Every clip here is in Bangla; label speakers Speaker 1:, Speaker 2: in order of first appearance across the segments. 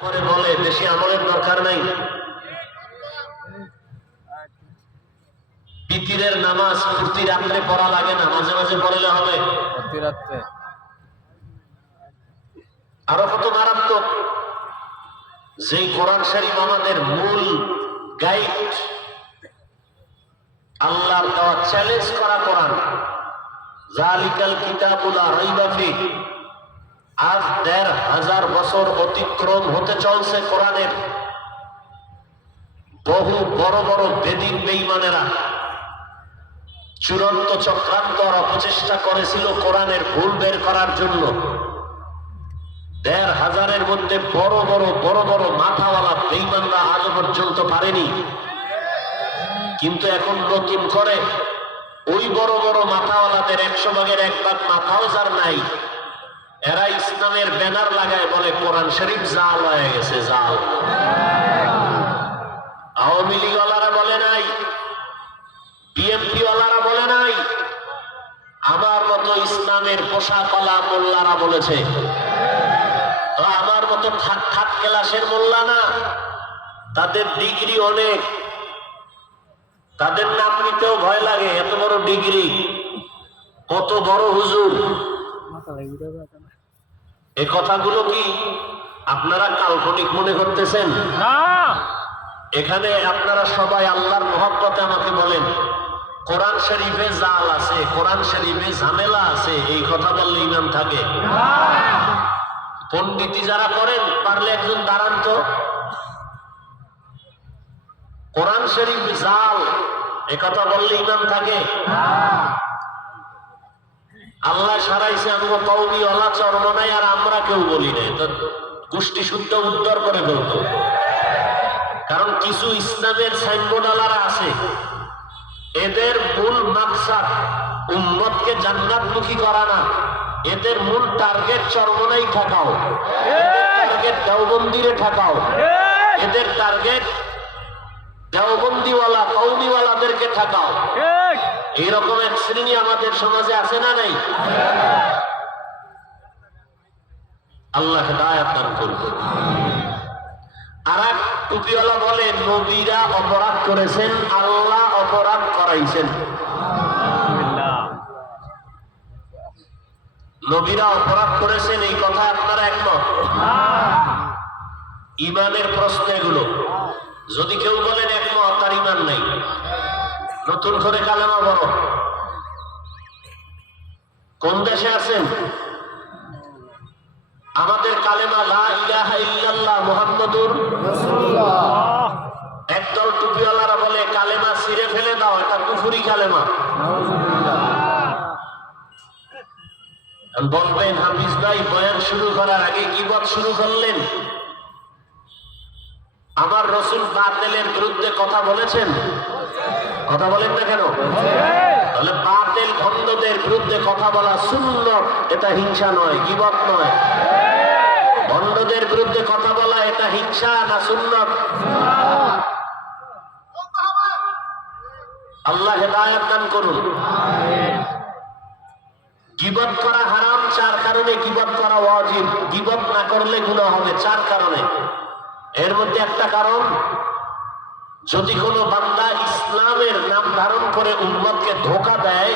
Speaker 1: করে বলে বেশি আমলের দরকার নাই। নামাজ প্রতি রাত্রে পড়া লাগে না মাঝে মাঝে পড়লে হবে।
Speaker 2: প্রতি রাত্রে।
Speaker 1: আরও কত মারাত্মক। যেই কোরআন শরীফ আমাদের মূল গাইড আল্লাহর দেওয়া চ্যালেঞ্জ করা কোরআন। জালিকাল কিতাবুলা রাইবাফি আজ দেড় হাজার বছর অতিক্রম হতে চলছে কোরআনের। বহু বড় বড় বেদিন বেইমানেরা চূড়ান্ত চক্রান্ত অপচেষ্টা করেছিল কোরআনের ভুল বের করার জন্য। দেড় হাজারের মধ্যে বড় বড় বড় বড় মাথাওয়ালা বেইমানরা আজ পর্যন্ত পারেনি। কিন্তু এখন নতুন করে ওই বড় বড় মাথাওয়ালাদের একশো ভাগের এক ভাগ মাথাও যার নাই। এরা ইসলামের ব্যানার লাগায় বলে, কোরআন শরীফ জাল হয়ে গেছে, জাল। আওয়ামী লীগ ওয়ালারা বলে নাই বিএনপি ওয়ালারা বলে নাই, আমার মতো ইসলামের পোশাকলা মোল্লারা বলেছে। তো আমার মতো ঠাক ঠাক ক্লাসের মোল্লা না, তাদের ডিগ্রি অনেক। তাদের নাম নিতেও ভয় লাগে, এত বড় ডিগ্রি। কত বড় হুজুর
Speaker 2: মাথা লাগিয়ে দেবে এখন।
Speaker 1: এ কথাগুলো কি আপনারা কাল্পনিক মনে করতেছেন?
Speaker 2: না।
Speaker 1: এখানে আপনারা সবাই আল্লাহর মহব্বতে আমাকে বলেন কোরআন শরীফে জাল আছে কোরআন শরীফে ঝামেলা আছে এই কথা বললে ইমাম থাকে। পণ্ডিতি যারা করেন পারলে একজন দাঁড়ান তো। কোরআন শরীফ জাল এ কথা বললে ইমাম থাকে। আল্লাহ সারাইছে আমরা কৌমি অলা চর্ম নাই আর আমরা কেউ বলি নাই। তো গোষ্ঠী শুদ্ধ উদ্ধার করে ফেলতো কারণ কিছু ইসলামের সাইনবোর্ডালারা আছে। এদের মূল মাকসাদ উম্মতকে জান্নাতমুখী করা না। এদের মূল টার্গেট চরমনাই ঠাকাও। টার্গেট দেওবন্দিরে ঠাকাও। এদের টার্গেট দেওবন্দিওয়ালা কৌমিওয়ালাদেরকে ঠাকাও।
Speaker 2: ঠিক
Speaker 1: এইরকম এক শ্রেণি আমাদের সমাজে আছে না নাই? আল্লাহ আর এক টুপিওয়ালা বলে, নবীরা অপরাধ করেছেন, আল্লাহ অপরাধ করাইছেন। নবীরা অপরাধ করেছেন, এই কথা আপনারা একমত? ইমানের প্রশ্ন এগুলো। যদি কেউ বলেন একমত, তার ইমান নাই। নতুন করে কালেমা বড় কোন দেশে আছেন? আমাদের কালেমা লা ইলাহা ইল্লাল্লাহ মুহাম্মাদুর একদল টুপিওয়ালারা বলে, কালেমা ছিঁড়ে ফেলে দাও, এটা কুফুরি কালেমা। বলবেন, হাফিজ ভাই, বয়ান শুরু করার আগে কি শুরু করলেন। আমার রসুল বাতেলের বিরুদ্ধে কথা বলেছেন? কথা বলেন না কেন? তাহলে বাতেল ভণ্ডদের বিরুদ্ধে কথা বলা শূন্য, এটা হিংসা নয়, গিবত নয়। ভণ্ডদের বিরুদ্ধে কথা বলা, এটা হিংসা না সুন্নত আল্লাহ হেদায়াত দান করুন। গিবত করা হারাম, চার কারণে গিবত করা ওয়াজিব। গিবত না করলে গুনাহ হবে, চার কারণে। এর মধ্যে একটা কারণ, যদি কোনো বান্দা ইসলামের নাম ধারণ করে উম্মতকে ধোকা দেয়,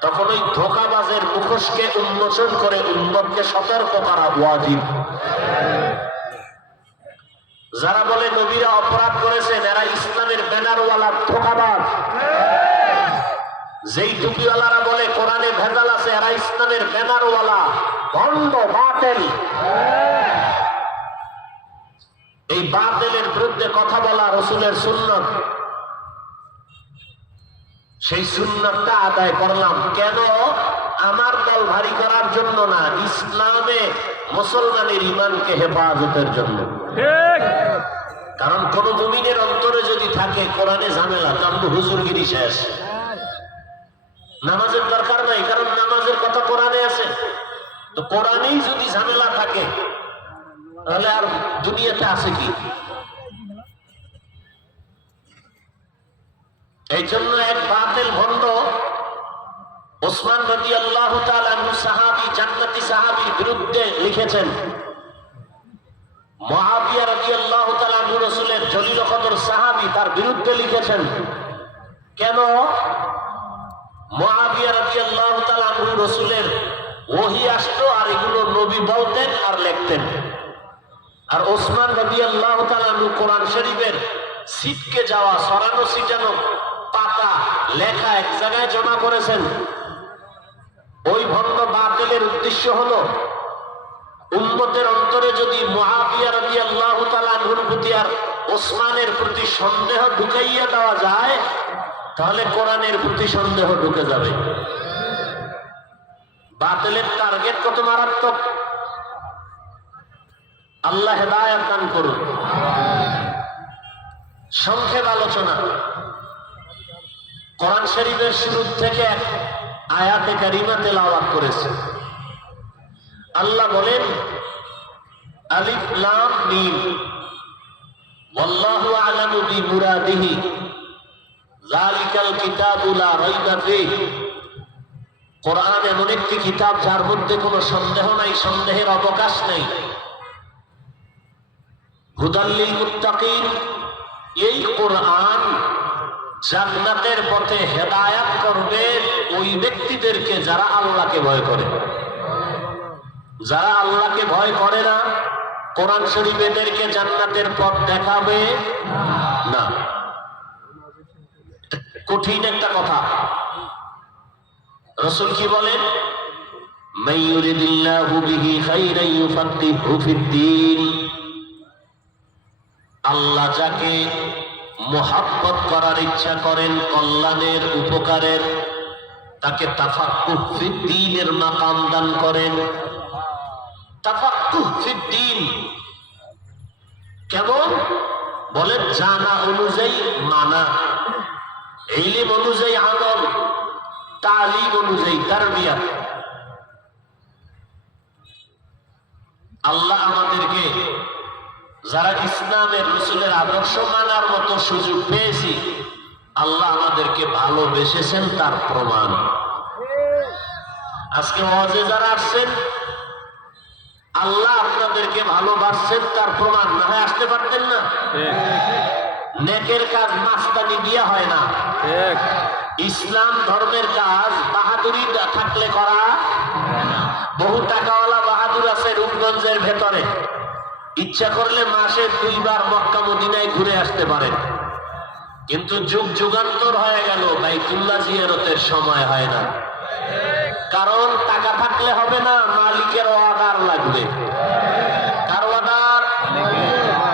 Speaker 1: তখন ওই ধোকাবাজের মুখোশকে উন্মোচন করে উম্মতকে সতর্ক করা ওয়াজিব। যারা বলে নবীরা অপরাধ করেছেন, এরা ইসলামের ব্যানারওয়ালা ধোকাবাজ। যেই টুপিওয়ালারা বলে কোরআনে ভেজাল আছে, এরা ইসলামের ব্যানারওয়ালা ভণ্ড বাতেল। এই বাতেলের বিরুদ্ধে কথা বলা রসুলের সুন্নত। সেই সুন্নতটা আদায় করলাম। কেন? আমার দল ভারী করার জন্য না ইসলামে মুসলমানের ইমানকে হেফাজতের জন্য। কারণ কোন মুমিনের অন্তরে যদি থাকে কোরআনে ঝামেলা তখন হুজুরগিরি শেষ। নামাজের দরকার নাই কারণ নামাজের কথা কোরআনে আছে। তো কোরআনেই যদি ঝামেলা থাকে তাহলে আর দুনিয়াতে আছে কি? এই জন্য এক বাতিল ভণ্ড ওসমান রদি আল্লাহ সাহাবি, জান্নাতি সাহাবির বিরুদ্ধে লিখেছেন, মহাবিয়া তাআলা আনহু রাসূলের জলিল কদর সাহাবী তার বিরুদ্ধে লিখেছেন, কেন? মহাবিয়া তাআলা আনহু রাসূলের ওহী আসতো আর এগুলো নবী বলতেন আর লিখতেন। আর ওসমান তাআলা আনহু কোরআন শরীফের সিটকে যাওয়া, সরানো সিটানো পাতা লেখা এক জায়গায় জমা করেছেন। ওই ভণ্ড বাতিলের উদ্দেশ্য হলো, উম্মতের অন্তরে যদি মহাবিয়া তাআলা আনহুর প্রতি আর ওসমানের প্রতি সন্দেহ ঢুকাইয়া দেওয়া যায়, তাহলে কোরআনের প্রতি সন্দেহ ঢুকে যাবে। বাতিলের টার্গেট কত মারাত্মক? আল্লাহ হেদায়াত দান করুন। সংক্ষেপ আলোচনা। কোরআন শরীফের শুরু থেকে এক আয়াতে কারিমা তেলাওয়াত করেছে। আল্লাহ বলেন, আলিফ লাম মিম। ওয়াল্লাহু আলামু বিমুরাদিহি। যালিকাল কিতাবু লা রাইবা ফীহ। কোরআন এমন একটি কিতাব যার মধ্যে কোনো সন্দেহ নাই, সন্দেহের অবকাশ নেই। হুদাল্লিল মুত্তাকিন, এই কোরআন জান্নাতের পথে হেদায়াত করবে ওই ব্যক্তিদেরকে যারা আল্লাহকে ভয় করে। যারা আল্লাহকে ভয় করে না, কোরআন শরীফ এদেরকে জান্নাতের পথ দেখাবে না। কঠিন একটা কথা। রসুল কি বলেন? মাইয়ুরিদিল্লাহু বিহি খাইরান ইউফাক্কিহু ফিদ্দীন আল্লাহ যাকে মোহাব্বত করার ইচ্ছা করেন, কল্যাণের উপকারের, তাকে তাফাক্কুহ ফিদ্দীনের মাকাম দান করেন। তাফাক্কুহ ফিদ্দীন কেমন? বলে জানা অনুযায়ী মানা। ইলিম অনুযায়ী আমল, তালিম অনুযায়ী তারবিয়াত। আল্লাহ আমাদেরকে যারা ইসলামের রসুলের আদর্শ মানার মতো সুযোগ পেয়েছি আল্লাহ আমাদেরকে ভালোবেসেছেন তার প্রমাণ। আজকে অজে যারা আসছেন আল্লাহ আপনাদেরকে ভালোবাসছেন তার প্রমাণ। না হয় আসতে পারতেন না? নেকের কাজ মাস্তানি দিয়া হয় না। ইসলাম ধর্মের কাজ বাহাদুরি থাকলে করা বহু টাকাওয়ালা বাহাদুর আছে রূপগঞ্জের ভেতরে। ইচ্ছা করলে মাসে দুইবার মক্কা মদিনায় ঘুরে আসতে পারেন কিন্তু যুগ যুগান্তর হয়ে গেল বাইতুল্লাহ জিয়ারতের সময় হয় না কারণ টাকা থাকলে হবে না মালিকের অর্ডার লাগবে কার অর্ডার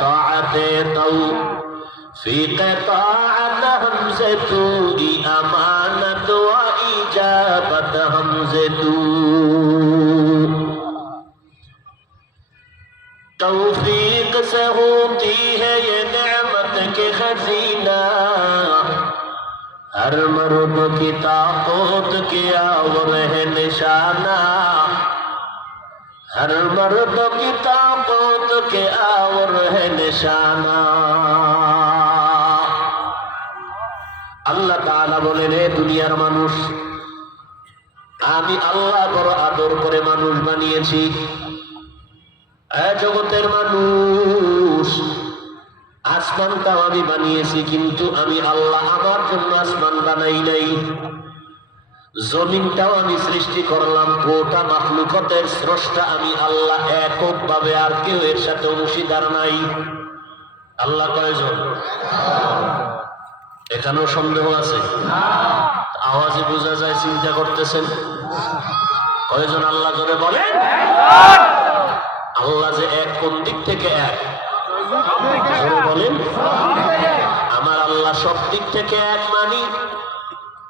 Speaker 1: طاعته توفيق طاعة همزة أمانة وإجابة همزة توفیق रब की ताकत किया और है निशाना। हर मर्द की ताकत के और আল্লাহ তাআলা বলে রে দুনিয়ার মানুষ আমি আল্লাহ বড় আদর করে মানুষ বানিয়েছি। জগতের মানুষ আসমানটাও আমি বানিয়েছি, কিন্তু আমি আল্লাহ আমার জন্য আসমান বানাই নাই। জমিনটাও আমি সৃষ্টি করলাম, গোটা মাখলুকতের স্রষ্টা আমি আল্লাহ একক ভাবে আর কেউ এর সাথে অংশীদার নাই। আল্লাহ কয়জন? এখানেও সন্দেহ আছে। আওয়াজে বোঝা যায় চিন্তা করতেছেন। কয়জন আল্লাহ জোরে বলে আল্লাহ যে এক কোন দিক থেকে এক। আমার আল্লাহ সব দিক থেকে এক মানি।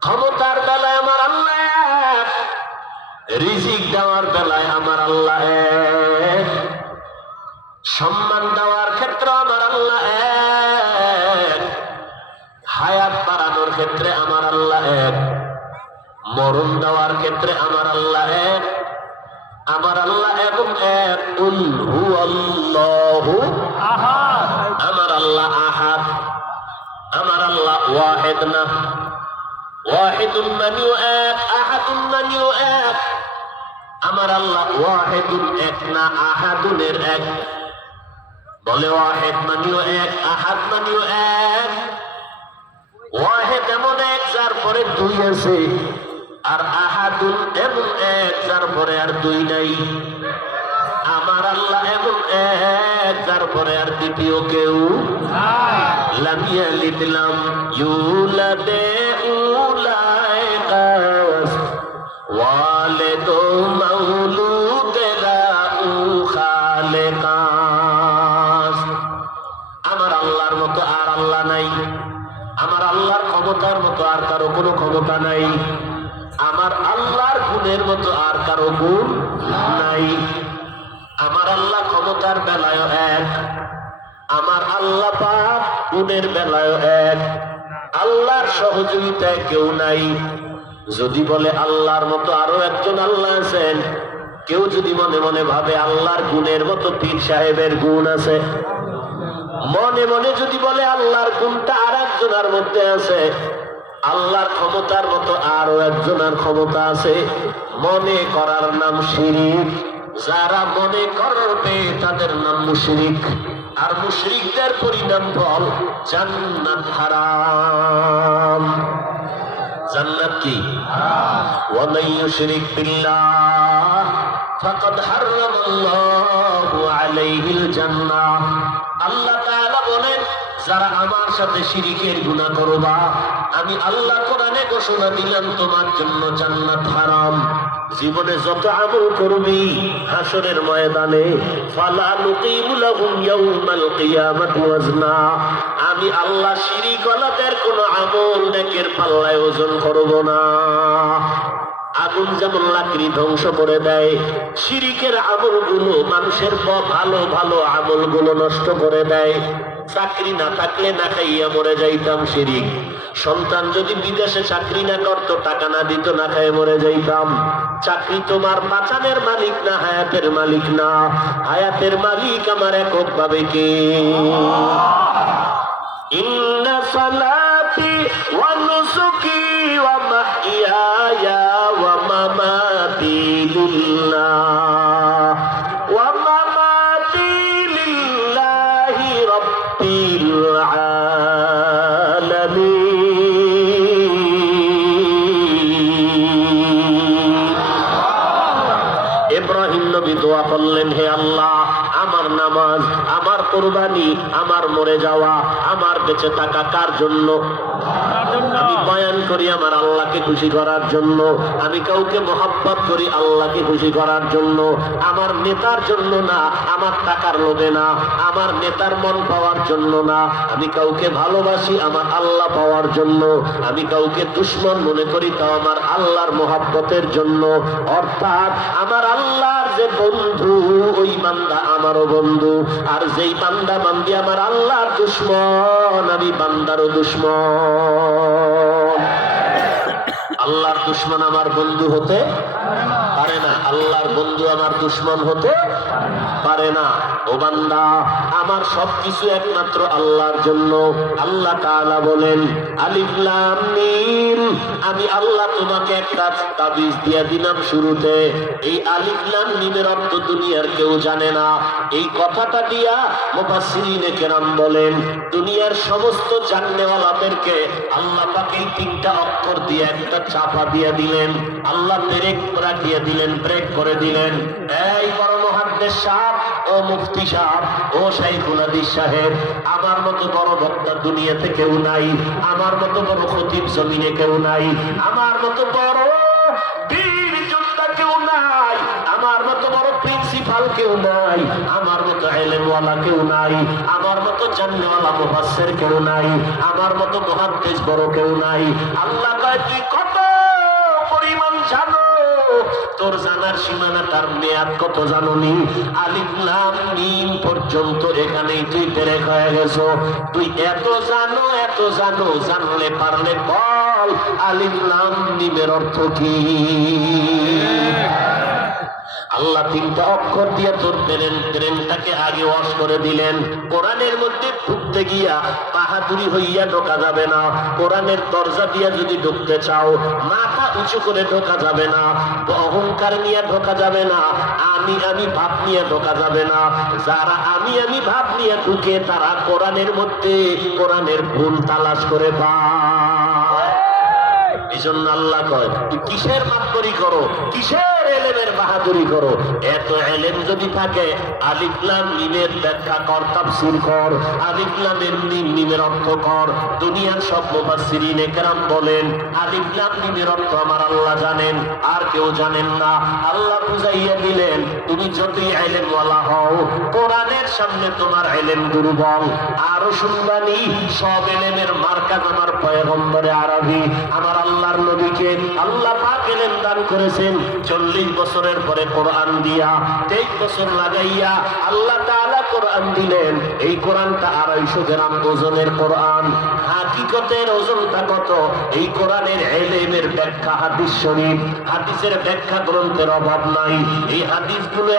Speaker 1: ক্ষমতার বেলায় আমার আল্লাহ এক, রিজিক দেওয়ার বেলায় আমার আল্লাহ এক। সম্মান দেওয়ার ক্ষেত্রে আমার আল্লাহ এক। হায়াত বাড়ানোর ক্ষেত্রে আমার আল্লাহ এক। মরণ দেওয়ার ক্ষেত্রে আমার আল্লাহ এক। আমার আল্লাহ এবং এক উল হু আল্লাহু আমার আল্লাহ আহাদ আমার আল্লাহ ওয়াহেদ না। ওয়াহিদুন মানিও এক আহাদুন মানিও এক। আমার আল্লাহ ওয়াহিদুন এক না আহাদুনের এক। বলে ওয়াহেদ মানিও এক আহাদ মানিও এক। ওয়াহেদ এমন এক যার পরে দুই আছে। আর আহাদুল এমন এক, যার পরে আর দুই নাই। আমার আল্লাহ এমন এক, যার পরে আর দ্বিতীয় কেউ লাম ইয়ালিদ লাম ইউলাদ উলাইকা। ওয়ালিদ মাউলুদ লাউ খালিকাস আমার আল্লাহর মতো আর আল্লাহ নাই। আমার আল্লাহর ক্ষমতার মতো আর কারও কোনো ক্ষমতা নাই। আমার আল্লাহর গুণের মতো আর কারও গুণ নাই। আমার আল্লাহ ক্ষমতার বেলায় এক, আমার আল্লাহ পাক গুণের বেলায় এক। আল্লাহর সহযোগিতায় কেউ নাই। যদি বলে আল্লাহর মতো আরও একজন আল্লাহ আছেন, কেউ যদি মনে মনে ভাবে আল্লাহর গুণের মতো পীর সাহেবের গুণ আছে, মনে মনে যদি বলে আল্লাহর গুণটা আর একজনের মধ্যে আছে আল্লাহর ক্ষমতার মতো আরও একজনের ক্ষমতা আছে। মনে করার নাম শিরিক। যারা মনে করবে তাদের নাম মুশরিক। আর মুশরিকদের পরিণাম ফল জান্নাত হারাম। জান্নাত কি? হারাম ওয়া মান ইউশরিক বিল্লাহ, ফাকাদ হারামাল্লাহু আলাইহিল জান্নাহ। আল্লাহ তাআলা বলেন যারা আমার সাথে শিরিকের গুনাহ করবা আমি আল্লাহ কোরআনে ঘোষণা দিলাম, তোমার জন্য জান্নাত হারাম। জীবনে যত আমল করবি, হাসরের ময়দানে, ফালা নুকিমু লাহুম ইয়াউমাল কিয়ামাতি ওয়াজনা। আমি আল্লাহ শিরিকলাদের কোনো আমল নেকের পাল্লায় ওজন করব না। আগুন যেমন লাকড়ি ধ্বংস করে দেয়, শিরিকের আমলগুলো মানুষের ভালো ভালো আমলগুলো নষ্ট করে দেয়। চাকরি না থাকলে না খাইয়া মরে যাইতাম শিরিক। সন্তান যদি বিদেশে চাকরি না করত, টাকা না দিত, না খায় মরে যাইতাম। চাকরি তোমার বাঁচানের মালিক না, হায়াতের মালিক না। হায়াতের মালিক আমার এক ভাবে কে? ইন্দা সালা আমার মরে যাওয়া, আমার বেঁচে থাকা কার জন্য? আমি বয়ান করি আমার আল্লাহকে খুশি করার জন্য। আমি কাউকে মহাব্বত করি আল্লাহকে খুশি করার জন্য। আমার নেতার জন্য না, আমার টাকার লোভে না। আমার নেতার মন পাওয়ার জন্য না। আমি কাউকে ভালোবাসি আমার আল্লাহ পাওয়ার জন্য। আমি কাউকে দুশ্মন মনে করি তাও আমার আল্লাহর মহাব্বতের জন্য। অর্থাৎ আমার আল্লাহর যে বন্ধু, ওই বান্দা আমারও বন্ধু। আর যেই বান্দা বান্দি আমার আল্লাহর দুশ্মন, আমি বান্দারও দুশ্মন। আল্লাহর দুশ্মন আমার বন্ধু হতে পারে না। আল্লাহর বন্ধু আমার দুশ্মন হতে পারে না। ও বান্দা, আমার সবকিছু একমাত্র আল্লাহর জন্য। আল্লাহ তাআলা বলেন, আলিফ লাম মিম, আমি আল্লাহ তোমাকে একটা তাবিজ দিয়া দিলাম শুরুতে। এই আলিফ লাম মিমের অর্থ দুনিয়ার কেউ জানে না। এই কথাটা দিয়া মুফাসসিরিনে কেরাম বলেন, দুনিয়ার সমস্ত জাননেওয়ালাদেরকে আল্লাহ পাক এই তিনটা অক্ষর দিয়ে একটা চাপা দিয়ে দিলেন। আল্লাহ ব্রেক রাখিয়ে দিলেন। ব্রেক করে দিলেন। এই বড় সাহেব, ও মুফতি সাহেব, ও শাইখুল সাহেব, আমার মতো বড় বক্তা দুনিয়াতে কেউ নাই, আমার মতো বড় খতিব জমিনে কেউ নাই, আমার মতো বড় বীর যোদ্ধা কেউ নাই, আমার মতো বড় প্রিন্সিপাল কেউ নাই, আমার কেউ নাই, আমার মুফাসসির কেউ নাই, আমার মুহাদ্দিস বড় কেউ নাই। আল্লাহ কয়, তুই কত পরিমাণ জানো? তোর জানার সীমানা তার মেয়াদ কত জাননি? আলিফ লাম মিম পর্যন্ত এখানেই তুই পেরেক হয়ে গেছো। তুই এত জানো এত জানো, জানলে পারলে বল, আলিফ লাম মিমের অর্থ কি? আল্লাহ তিনটা অক্ষর দিয়ে তোর ব্রেন ব্রেনটাকে আগে ওয়াশ করে দিলেন। কোরআনের মধ্যে ঢুকতে গিয়া বাহাদুরি হইয়া ঢোকা যাবে না। কোরআনের দরজা দিয়া যদি ঢুকতে চাও, মাথা উঁচু করে ঢোকা যাবে না। অহংকার নিয়ে ঢোকা যাবে না। আমি আমি ভাব নিয়ে ঢোকা যাবে না। যারা আমি আমি ভাব নিয়ে ঢুকে, তারা কোরআনের মধ্যে কোরআনের ভুল তালাশ করে পায়। এই জন্য আল্লাহ কয় কিসের মাতবরি করো? কিসের এলেমের বাহাদুরি করো। এত এলেম যদি থাকে আলিফলাম নিমের ব্যাখ্যা কর, তাফসির কর। আলিফলামের নিম নিমের অর্থ কর। দুনিয়ার সব মুফাসসিরিন একরাম বলেন আলিফলাম নিমের অর্থ আমার আল্লাহ জানেন, আর কেউ জানেন না। আল্লাহ বুঝাইয়া দিলেন তুমি যতই আইলেন ওয়ালা হও, কোরআনের সামনে তোমার আইলেন দুর্বল। আরও শুনবানি, সব এলেমের মার্কাজ আমার পয়গম্বরে আরবি। আমার আল্লাহর নবীকে আল্লাহ পাক এলেম দান করেছেন। চল্লিশ বছরের পরে কোরআন দিয়া, তেইশ বছর লাগাইয়া আল্লাহ তাআলা কোরআন দিলেন, এই কোরআনটা আড়াইশো গ্রাম ওজনের কোরআন। হাকিকতের ওজনটা কত? এই কোরআনের এলেমের ব্যাখ্যা হাদিস শরীফ। হাদিসের ব্যাখ্যা গ্রন্থের অভাব নাই। এই হাদিসগুলো